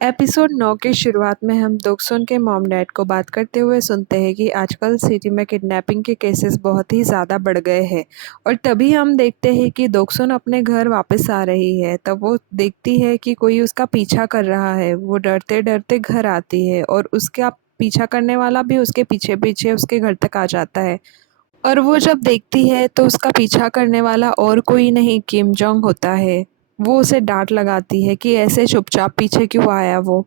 Episode 9 की शुरुआत में हम दोक्सुन के मॉम डैड को बात करते हुए सुनते हैं कि आजकल सिटी में किडनैपिंग के केसेस बहुत ही ज़्यादा बढ़ गए हैं। और तभी हम देखते हैं कि दोक्सुन अपने घर वापस आ रही है। तब वो देखती है कि कोई उसका पीछा कर रहा है। वो डरते डरते घर आती है और उसका पीछा करने वाला भी उसके पीछे पीछे उसके घर तक आ जाता है। और वो जब देखती है तो उसका पीछा करने वाला और कोई नहीं किम जोंग होता है। वो उसे डांट लगाती है कि ऐसे चुपचाप पीछे क्यों आया वो।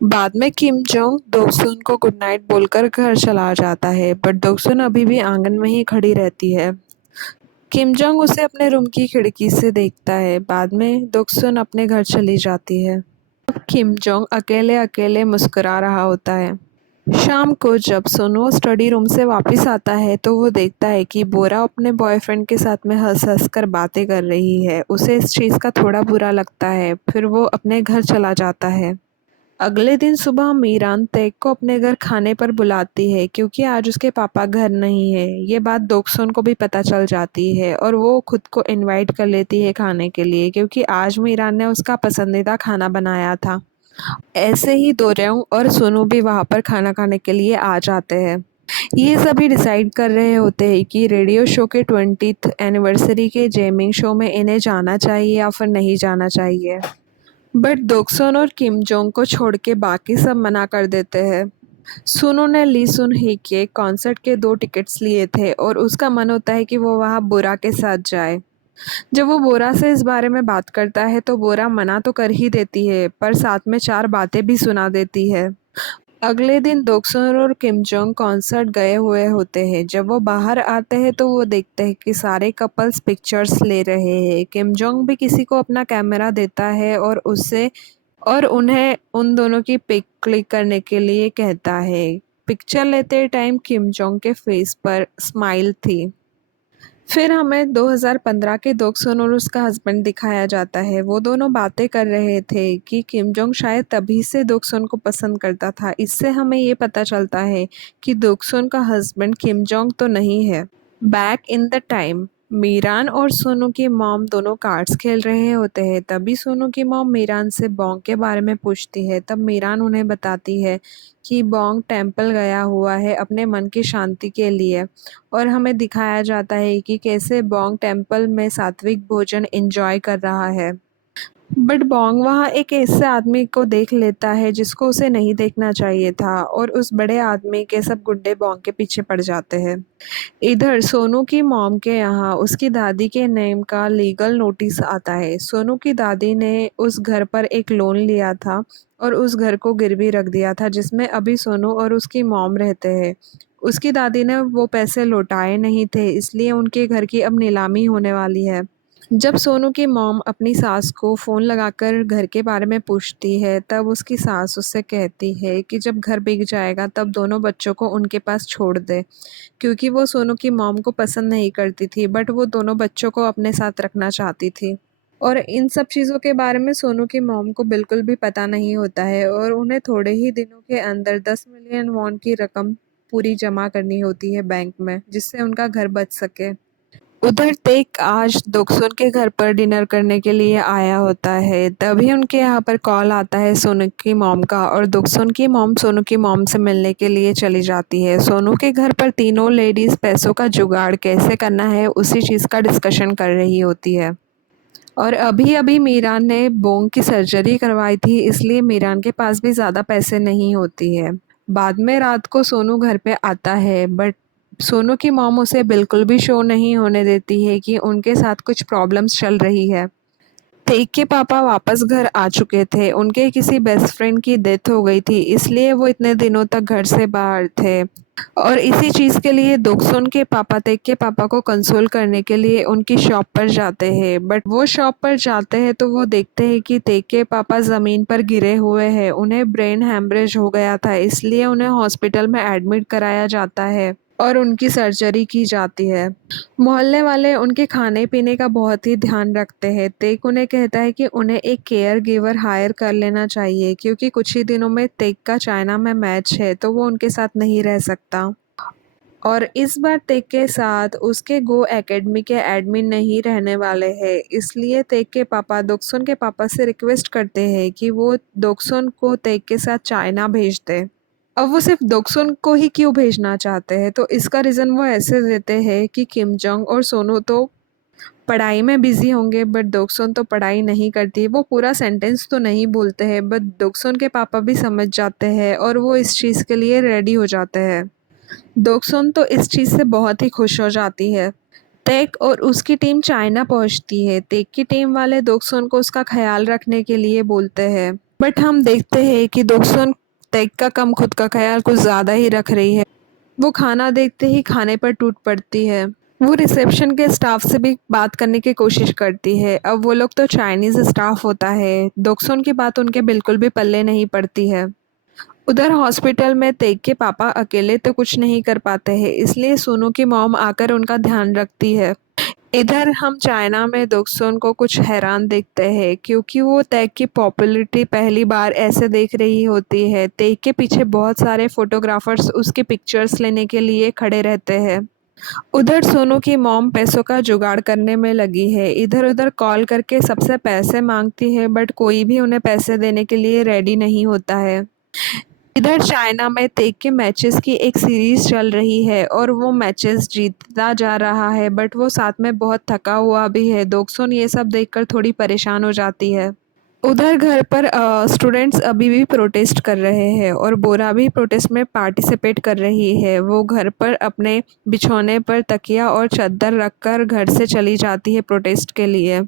बाद में किम जोंग दोक्सुन को गुड नाइट बोलकर घर चला जाता है, बट दोक्सुन अभी भी आंगन में ही खड़ी रहती है। किम जोंग उसे अपने रूम की खिड़की से देखता है। बाद में दोक्सुन अपने घर चली जाती है। अब किम जोंग अकेले अकेले मुस्कुरा रहा होता है। शाम को जब सोनो स्टडी रूम से वापस आता है तो वो देखता है कि बोरा अपने बॉयफ्रेंड के साथ में हंस हंस कर बातें कर रही है। उसे इस चीज़ का थोड़ा बुरा लगता है। फिर वो अपने घर चला जाता है। अगले दिन सुबह मीरान तेग को अपने घर खाने पर बुलाती है क्योंकि आज उसके पापा घर नहीं है। ये बात दोक्सुन को भी पता चल जाती है और वो खुद को इनवाइट कर लेती है खाने के लिए, क्योंकि आज मीरान ने उसका पसंदीदा खाना बनाया था। ऐसे ही दोरेंग और सोनू भी वहाँ पर खाना खाने के लिए आ जाते हैं। ये सभी डिसाइड कर रहे होते हैं कि रेडियो शो के 20th एनिवर्सरी के जेमिंग शो में इन्हें जाना चाहिए या फिर नहीं जाना चाहिए। बट दोक्सुन और किम जोंग को छोड़ के बाकी सब मना कर देते हैं। सुनो ने ली सुन ही के कॉन्सर्ट के 2 टिकट्स लिए थे और उसका मन होता है कि वो वहाँ बोरा के साथ जाए। जब वो बोरा से इस बारे में बात करता है तो बोरा मना तो कर ही देती है, पर साथ में 4 बातें भी सुना देती है। अगले दिन दोक्सुन और किम जोंग कॉन्सर्ट गए हुए होते हैं। जब वो बाहर आते हैं तो वो देखते हैं कि सारे कपल्स पिक्चर्स ले रहे हैं। किम जोंग भी किसी को अपना कैमरा देता है और उन्हें उन दोनों की पिक क्लिक करने के लिए कहता है। पिक्चर लेते टाइम किम जोंग के फेस पर स्माइल थी। फिर हमें 2015 के दोक्सुन और उसका हस्बैंड दिखाया जाता है। वो दोनों बातें कर रहे थे कि किम जोंग शायद तभी से दोक्सुन को पसंद करता था। इससे हमें ये पता चलता है कि दोक्सुन का हस्बैंड किम जोंग तो नहीं है। Back in the time Miran और सोनू की मॉम दोनों कार्ड्स खेल रहे होते हैं। तभी सोनू की मॉम मीरान से बोंग के बारे में पूछती है। तब मीरान उन्हें बताती है कि बोंग टेंपल गया हुआ है अपने मन की शांति के लिए। और हमें दिखाया जाता है कि कैसे बोंग टेंपल में सात्विक भोजन एंजॉय कर रहा है। बट बोंग वहाँ एक ऐसे आदमी को देख लेता है जिसको उसे नहीं देखना चाहिए था, और उस बड़े आदमी के सब गुंडे बोंग के पीछे पड़ जाते हैं। इधर सोनू की मॉम के यहाँ उसकी दादी के नेम का लीगल नोटिस आता है। सोनू की दादी ने उस घर पर एक लोन लिया था और उस घर को गिरवी रख दिया था, जिसमें अभी सोनू और उसकी मॉम रहते हैं। उसकी दादी ने वो पैसे लौटाए नहीं थे, इसलिए उनके घर की अब नीलामी होने वाली है। जब सोनू की मॉम अपनी सास को फ़ोन लगाकर घर के बारे में पूछती है, तब उसकी सास उससे कहती है कि जब घर बिक जाएगा तब दोनों बच्चों को उनके पास छोड़ दे, क्योंकि वो सोनू की मॉम को पसंद नहीं करती थी, बट वो दोनों बच्चों को अपने साथ रखना चाहती थी। और इन सब चीज़ों के बारे में सोनू की मॉम को बिल्कुल भी पता नहीं होता है, और उन्हें थोड़े ही दिनों के अंदर 10 मिलियन वॉन की रकम पूरी जमा करनी होती है बैंक में, जिससे उनका घर बच सके। उधर तेक आज दोक्सुन के घर पर डिनर करने के लिए आया होता है। तभी उनके यहाँ पर कॉल आता है सोनू की मॉम का, और दोक्सुन की मॉम सोनू की मॉम से मिलने के लिए चली जाती है। सोनू के घर पर तीनों लेडीज़ पैसों का जुगाड़ कैसे करना है उसी चीज़ का डिस्कशन कर रही होती है। और अभी अभी मीरान ने बोंग की सर्जरी करवाई थी, इसलिए मीरान के पास भी ज़्यादा पैसे नहीं होती है। बाद में रात को सोनू घर पे आता है, बट सोनू की मॉम उसे बिल्कुल भी शो नहीं होने देती है कि उनके साथ कुछ प्रॉब्लम्स चल रही है। तेग के पापा वापस घर आ चुके थे। उनके किसी बेस्ट फ्रेंड की डेथ हो गई थी, इसलिए वो इतने दिनों तक घर से बाहर थे। और इसी चीज़ के लिए दोक्सुन के पापा तेग के पापा को कंसोल करने के लिए उनकी शॉप पर जाते हैं। बट वो शॉप पर जाते हैं तो वो देखते हैं कि तेग के पापा ज़मीन पर गिरे हुए हैं। उन्हें ब्रेन हैमरेज हो गया था, इसलिए उन्हें हॉस्पिटल में एडमिट कराया जाता है और उनकी सर्जरी की जाती है। मोहल्ले वाले उनके खाने पीने का बहुत ही ध्यान रखते हैं। तेक उन्हें कहता है कि उन्हें एक केयर गिवर हायर कर लेना चाहिए, क्योंकि कुछ ही दिनों में तेक का चाइना में मैच है तो वो उनके साथ नहीं रह सकता। और इस बार तेक के साथ उसके गो एकेडमी के एडमिन नहीं रहने वाले हैं, इसलिए तेक के पापा दोक्सुन के पापा से रिक्वेस्ट करते हैं कि वो दोक्सुन को तेक के साथ चाइना भेज दे। अब वो सिर्फ दोक्सुन को ही क्यों भेजना चाहते हैं, तो इसका रीज़न वो ऐसे देते हैं कि किम जोंग और सोनू तो पढ़ाई में बिजी होंगे, बट दोक्सुन तो पढ़ाई नहीं करती। वो पूरा सेंटेंस तो नहीं बोलते हैं, बट दोक्सुन के पापा भी समझ जाते हैं और वो इस चीज़ के लिए रेडी हो जाते हैं। दोक्सुन तो इस चीज़ से बहुत ही खुश हो जाती है। तेक और उसकी टीम चाइना पहुंचती है। तेक की टीम वाले दोक्सुन को उसका ख्याल रखने के लिए बोलते हैं, बट हम देखते हैं कि दोक्सुन तेक का कम खुद का ख्याल कुछ ज़्यादा ही रख रही है। वो खाना देखते ही खाने पर टूट पड़ती है। वो रिसेप्शन के स्टाफ से भी बात करने की कोशिश करती है। अब वो लोग तो चाइनीज़ स्टाफ होता है, दोक्सुन की बात उनके बिल्कुल भी पल्ले नहीं पड़ती है। उधर हॉस्पिटल में तेग के पापा अकेले तो कुछ नहीं कर पाते हैं, इसलिए सोनू की मॉम आकर उनका ध्यान रखती है। इधर हम चाइना में दोक्सुन को कुछ हैरान देखते हैं, क्योंकि वो तेग की पॉपुलैरिटी पहली बार ऐसे देख रही होती है। तेग के पीछे बहुत सारे फोटोग्राफर्स उसके पिक्चर्स लेने के लिए खड़े रहते हैं। उधर सोनू की मॉम पैसों का जुगाड़ करने में लगी है। इधर उधर कॉल करके सबसे पैसे मांगती है, बट कोई भी उन्हें पैसे देने के लिए रेडी नहीं होता है। इधर चाइना में तेग के मैचेस की एक सीरीज चल रही है और वो मैचेस जीतता जा रहा है, बट वो साथ में बहुत थका हुआ भी है। दोक्सुन ये सब देखकर थोड़ी परेशान हो जाती है। उधर घर पर स्टूडेंट्स अभी भी प्रोटेस्ट कर रहे हैं और बोरा भी प्रोटेस्ट में पार्टिसिपेट कर रही है। वो घर पर अपने बिछौने पर तकिया और चादर रखकर घर से चली जाती है प्रोटेस्ट के लिए।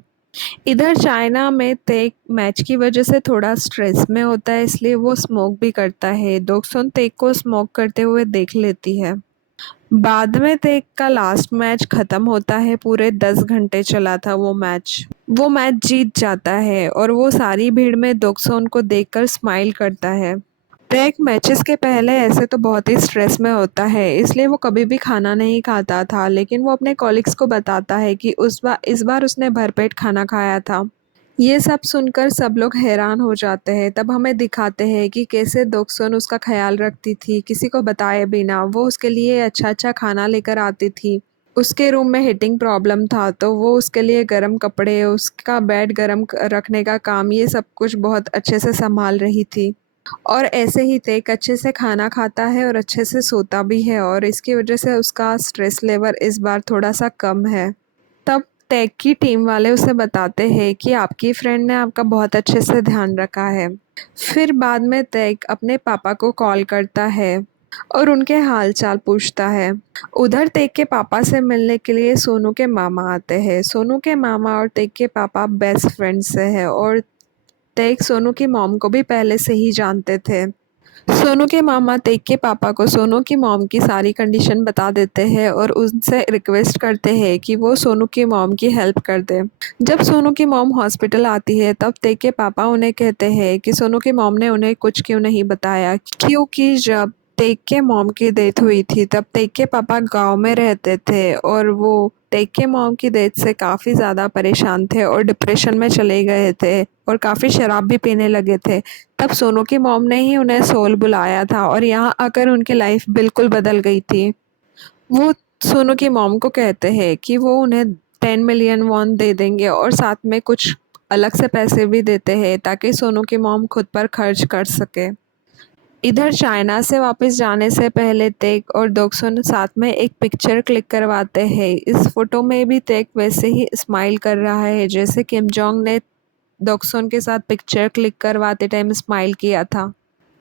इधर चाइना में तेक मैच की वजह से थोड़ा स्ट्रेस में होता है, इसलिए वो स्मोक भी करता है। दोक्सुन तेक को स्मोक करते हुए देख लेती है। बाद में तेक का लास्ट मैच खत्म होता है। पूरे 10 घंटे चला था वो मैच। वो मैच जीत जाता है और वो सारी भीड़ में दोक्सुन को देखकर स्माइल करता है। तेक मैचेस के पहले ऐसे तो बहुत ही स्ट्रेस में होता है, इसलिए वो कभी भी खाना नहीं खाता था, लेकिन वो अपने कॉलिग्स को बताता है कि इस बार उसने भरपेट खाना खाया था। ये सब सुनकर सब लोग हैरान हो जाते हैं। तब हमें दिखाते हैं कि कैसे दोक्सुन उसका ख्याल रखती थी, किसी को बताए बिना। वो उसके लिए अच्छा अच्छा खाना लेकर आती थी। उसके रूम में हीटिंग प्रॉब्लम था, तो वो उसके लिए गर्म कपड़े, उसका बेड गर्म रखने का काम, ये सब कुछ बहुत अच्छे से संभाल रही थी। और ऐसे ही तेक अच्छे से खाना खाता है और अच्छे से सोता भी है, और इसकी वजह से उसका स्ट्रेस लेवल इस बार थोड़ा सा कम है। तब टेक की टीम वाले उसे बताते हैं कि आपकी फ्रेंड ने आपका बहुत अच्छे से ध्यान रखा है। फिर बाद में टेक अपने पापा को कॉल करता है और उनके हाल चाल पूछता है। उधर टेक के पापा से मिलने के लिए सोनू के मामा आते हैं। सोनू के मामा और टेक के पापा बेस्ट फ्रेंड्स से है, और टेक सोनू की मॉम को भी पहले से ही जानते थे। सोनू के मामा तेक के पापा को सोनू की मॉम की सारी कंडीशन बता देते हैं और उनसे रिक्वेस्ट करते हैं कि वो सोनू की मॉम की हेल्प कर दे। जब सोनू की मॉम हॉस्पिटल आती है, तब तेक के पापा उन्हें कहते हैं कि सोनू की मॉम ने उन्हें कुछ क्यों नहीं बताया, क्योंकि जब तेक के मॉम की डेथ हुई थी, तब तेक के पापा गांव में रहते थे और वो तेक के मॉम की डेथ से काफ़ी ज़्यादा परेशान थे और डिप्रेशन में चले गए थे और काफ़ी शराब भी पीने लगे थे। तब सोनू की मॉम ने ही उन्हें सोल बुलाया था और यहाँ आकर उनकी लाइफ बिल्कुल बदल गई थी। वो सोनू की मॉम को कहते हैं कि वो उन्हें 10 मिलियन वॉन दे देंगे और साथ में कुछ अलग से पैसे भी देते हैं, ताकि सोनू की मॉम खुद पर खर्च कर सके। इधर चाइना से वापस जाने से पहले तेक और दोक्सुन साथ में एक पिक्चर क्लिक करवाते हैं। इस फोटो में भी तेक वैसे ही स्माइल कर रहा है जैसे किम जोंग ने दोक्सुन के साथ पिक्चर क्लिक करवाते टाइम स्माइल किया था।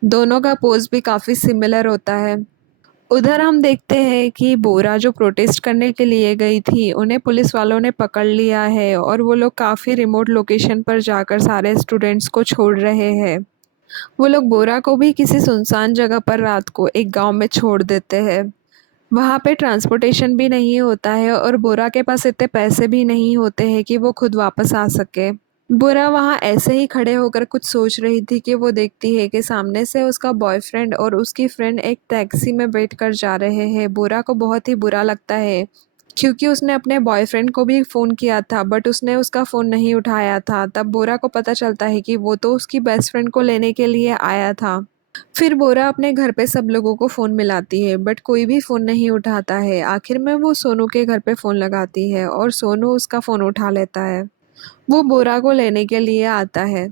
दोनों का पोज भी काफ़ी सिमिलर होता है। उधर हम देखते हैं कि बोरा जो प्रोटेस्ट करने के लिए गई थी, उन्हें पुलिस वालों ने पकड़ लिया है और वो लोग काफ़ी रिमोट लोकेशन पर जाकर सारे स्टूडेंट्स को छोड़ रहे हैं। वो लोग बोरा को भी किसी सुनसान जगह पर रात को एक गांव में छोड़ देते हैं। वहाँ पे ट्रांसपोर्टेशन भी नहीं होता है और बोरा के पास इतने पैसे भी नहीं होते हैं कि वो खुद वापस आ सके। बुरा वहाँ ऐसे ही खड़े होकर कुछ सोच रही थी कि वो देखती है कि सामने से उसका बॉयफ्रेंड और उसकी फ्रेंड एक टैक्सी में बैठ कर जा रहे हैं। बुरा को बहुत ही बुरा लगता है, क्योंकि उसने अपने बॉयफ्रेंड को भी फ़ोन किया था, बट उसने उसका फ़ोन नहीं उठाया था। तब बुरा को पता चलता है कि वो तो उसकी बेस्ट फ्रेंड को लेने के लिए आया था। फिर बोरा अपने घर पे सब लोगों को फ़ोन मिलाती है बट कोई भी फ़ोन नहीं उठाता है। आखिर में वो सोनू के घर पे फ़ोन लगाती है और सोनू उसका फ़ोन उठा लेता है। वो बोरा को लेने के लिए आता है।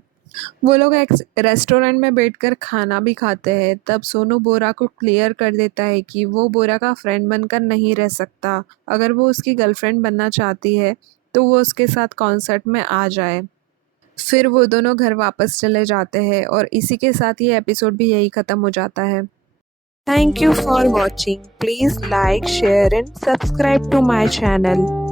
वो लोग एक रेस्टोरेंट में बैठकर खाना भी खाते हैं। तब सोनू बोरा को क्लियर कर देता है कि वो बोरा का फ्रेंड बनकर नहीं रह सकता। अगर वो उसकी गर्लफ्रेंड बनना चाहती है तो वो उसके साथ कॉन्सर्ट में आ जाए। फिर वो दोनों घर वापस चले जाते हैं और इसी के साथ ये एपिसोड भी यही ख़त्म हो जाता है। Thank you for watching. Please like, share and subscribe to my channel.